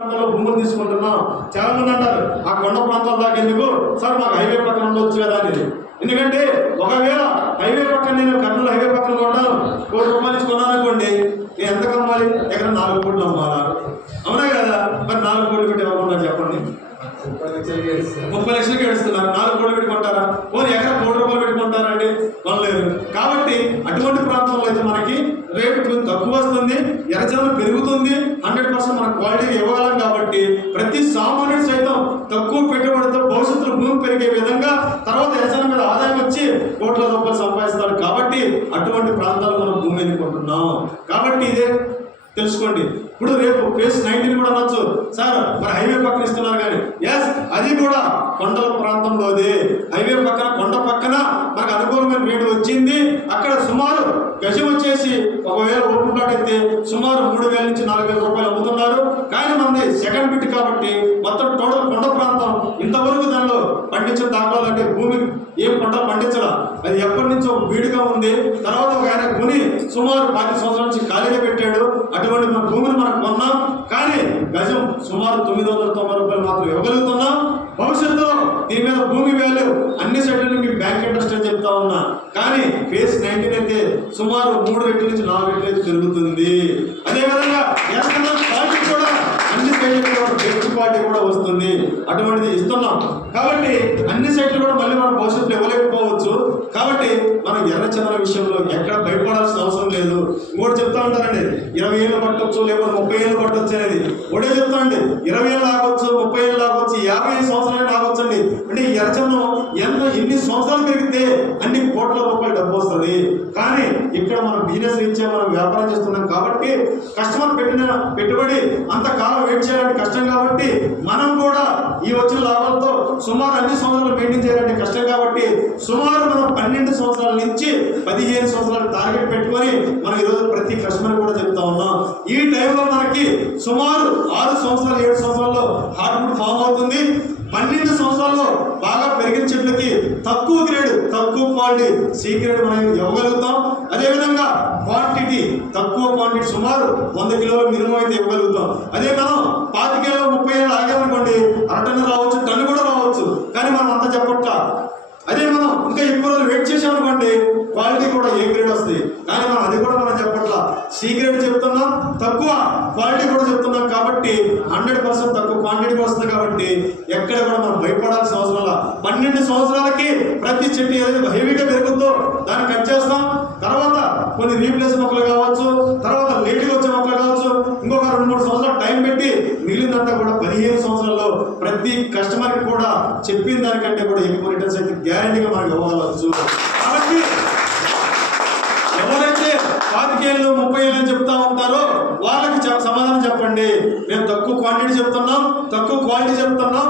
భూములు తీసుకుంటున్నాం. చాలా మంది అంటారు ఆ కొండ ప్రాంతాల దాకా ఎందుకు సార్, మాకు హైవే పక్కన ఉండొచ్చు కదా అనేది. ఎందుకంటే ఒకవేళ హైవే పక్కన నేను కర్నూలు హైవే పక్కన కొంటాను, ₹1,00,000 ఇచ్చి కొన్నాను అనుకోండి, నేను ఎంత అమ్మాలి? ఎక్కడ 4 కోట్లు అమ్మాలా? అవునా కదా? మరి 4 కోట్లు పెట్టి ఇవ్వకుండా చెప్పండి, 30 లక్షలకి ఏడుస్తున్నారు. 4 కోట్లు పెట్టుకుంటారా? పోనీ ఎక్కడ ₹1,00,000 పెట్టుకుంటారా అండి? కొనలేదు. కాబట్టి అటువంటి ప్రాంతంలో అయితే మనకి రేటు కొంచెం తక్కువ వస్తుంది, ఎర్రచందనం పెరుగుతుంది, 100% మన క్వాలిటీ ఇవ్వగలం. కాబట్టి ప్రతి సామాన్యుడు సైతం తక్కువ పెట్టుబడితో భవిష్యత్తులో భూమి పెరిగే విధంగా తర్వాత ఎర్రచందనం మీద ఆదాయం వచ్చి ₹1,00,000 సంపాదిస్తారు. కాబట్టి అటువంటి ప్రాంతాల్లో మనం భూమి ఎన్నుకుంటున్నాం. కాబట్టి ఇదే తెలుసుకోండి. ఇప్పుడు రేపు ఫేజ్ 19 కూడా అనొచ్చు సార్, మరి హైవే పక్కన ఇస్తున్నారు కానీ, ఎస్ అది కూడా కొండల ప్రాంతంలోదే. హైవే పక్కన కొండ పక్కన మనకు అనుకూలమైన రేటు వచ్చింది. అక్కడ సుమారు గజం వచ్చేసి ఒకవేళ ఓపెన్ ప్లాట్ అయితే సుమారు ₹3,000 నుంచి ₹4,000 అమ్ముతున్నారు. కానీ మనది సెకండ్ బిట్ కాబట్టి మొత్తం టోటల్ కొండ ప్రాంతం ఇంతవరకు దానిలో పండించిన దాఖలాలు అంటే భూమి ఏం పంటలు పండించరా, అది ఎప్పటి నుంచో వీడిగా ఉంది. తర్వాత ఒక ఆయన కొని సుమారు 10 సంవత్సరాల నుంచి ఖాళీగా పెట్టాడు. అటువంటి మన భూమిని మనం కొన్నాం, కానీ గజం సుమారు ₹990 మాత్రం ఇవ్వగలుగుతున్నాం. భవిష్యత్తులో దీని మీద భూమి వాల్యూ అన్ని సైడ్ల మీకు బ్యాంక్ ఇంట్రెస్ట్ అని చెప్తా ఉన్నా. కానీ ఫేజ్ 19 అయితే సుమారు 3 రెట్లు నుంచి 4 రెట్లు అయితే పెరుగుతుంది. అదేవిధంగా క్వాలిటీ కూడా అన్ని సైడ్లు బెస్ట్ క్వాలిటీ కూడా వస్తుంది. అటువంటిది ఇస్తున్నాం. కాబట్టి అన్ని సైట్లు కూడా మళ్ళీ మనం భవిష్యత్తులో ఇవ్వలేకపోవచ్చు. కాబట్టి మనం ఎర్రచందనం విషయంలో ఎక్కడ భయపడాల్సిన అవసరం లేదు. ఇంకోటి చెప్తా ఉంటారండి, 20 ఏళ్ళు పట్టవచ్చు, లేకపోతే 30 ఏళ్ళు పట్టవచ్చు అనేది. ఒకటే చెప్తా అండి, 20 ఏళ్ళు ఆగవచ్చు, 30 ఏళ్ళు ఆగవచ్చు, 50 సంవత్సరాలు ఆగవచ్చు అండి. అంటే ఈ ఎర్రచందనం ఎన్ని సంవత్సరాలు పెరిగితే అన్ని ₹1,00,000 డబ్బు వస్తుంది. కానీ ఇక్కడ మనం బిజినెస్ రీత్యా మనం వ్యాపారం చేస్తున్నాం కాబట్టి కస్టమర్ పెట్టిన పెట్టుబడి అంత కాలం వెయిట్ చేయాలంటే కష్టం. కాబట్టి మనం కూడా ఈ వచ్చిన లాభాలతో సుమారు అన్ని సంవత్సరాలు మెయింటైన్ చేయాలంటే కష్టం. కాబట్టి సుమారు మనం 12 సంవత్సరాల నుంచి 15 సంవత్సరాలు టార్గెట్ పెట్టుకొని మనం ఈరోజు ప్రతి కస్టమర్ కూడా చెప్తా ఉన్నాం. ఈ టైంలో మనకి సుమారు 6 సంవత్సరాలు 7 సంవత్సరాల్లో హార్డ్వుడ్ ఫామ్ అవుతుంది. 12 సంవత్సరాల్లో బాగా పెరిగిన చెట్లకి తక్కువ గ్రేడ్ తక్కువ క్వాలిటీ సి గ్రేడ్ మనం ఇవ్వగలుగుతాం. అదేవిధంగా క్వాంటిటీ తక్కువ క్వాంటిటీ సుమారు 100 కిలోల మినిమం అయితే ఇవ్వగలుగుతాం. అదే మనం 25 ఏళ్ళు 30 ఏళ్ళు ఆగామనుకోండి, అరటన్ను రావచ్చు, టన్ను కూడా రావచ్చు. కానీ మనం అంతా చెప్పట్లా. అదే మనం ఇంకా ఎక్కువ రోజులు వెయిట్ చేసామనుకోండి, క్వాలిటీ కూడా ఏ గ్రేడ్ వస్తుంది. కానీ మనం అది కూడా మనం చెప్పట్లా, సి గ్రేడ్ చెప్తున్నాం, తక్కువ క్వాలిటీ కూడా చెప్తున్నాం. కాబట్టి 100% తక్కువ క్వాంటిటీ వస్తుంది. కాబట్టి ఎక్కడ కూడా మనం భయపడాల్సిన అవసరం లేదు. 12 సంవత్సరాలకి ప్రతి చెట్టు ఏదైతే హెవీగా పెరుగుతుందో దాన్ని కట్ చేస్తాం. తర్వాత కొన్ని రీప్లేస్ మొక్కలు కావచ్చు, తర్వాత లేట్గా వచ్చే మొక్కలు కావచ్చు, ఇంకొక 2-3 సంవత్సరాలు టైం పెట్టి మిగిలినంతా కూడా 15 సంవత్సరాల్లో ప్రతి కస్టమర్కి కూడా చెప్పిన దానికంటే కూడా ఎక్కువ రిటర్న్స్ అయితే గ్యారంటీగా మనకు ఇవ్వగలవచ్చు. కాబట్టి ఎవరైతే 25 ఏళ్ళు 30 ఏళ్ళు చెప్తా ఉంటారో వాళ్ళకి సమాధానం చెప్పండి. మేము తక్కువ క్వాంటిటీ చెప్తున్నాం, తక్కువ క్వాలిటీ చెప్తున్నాం.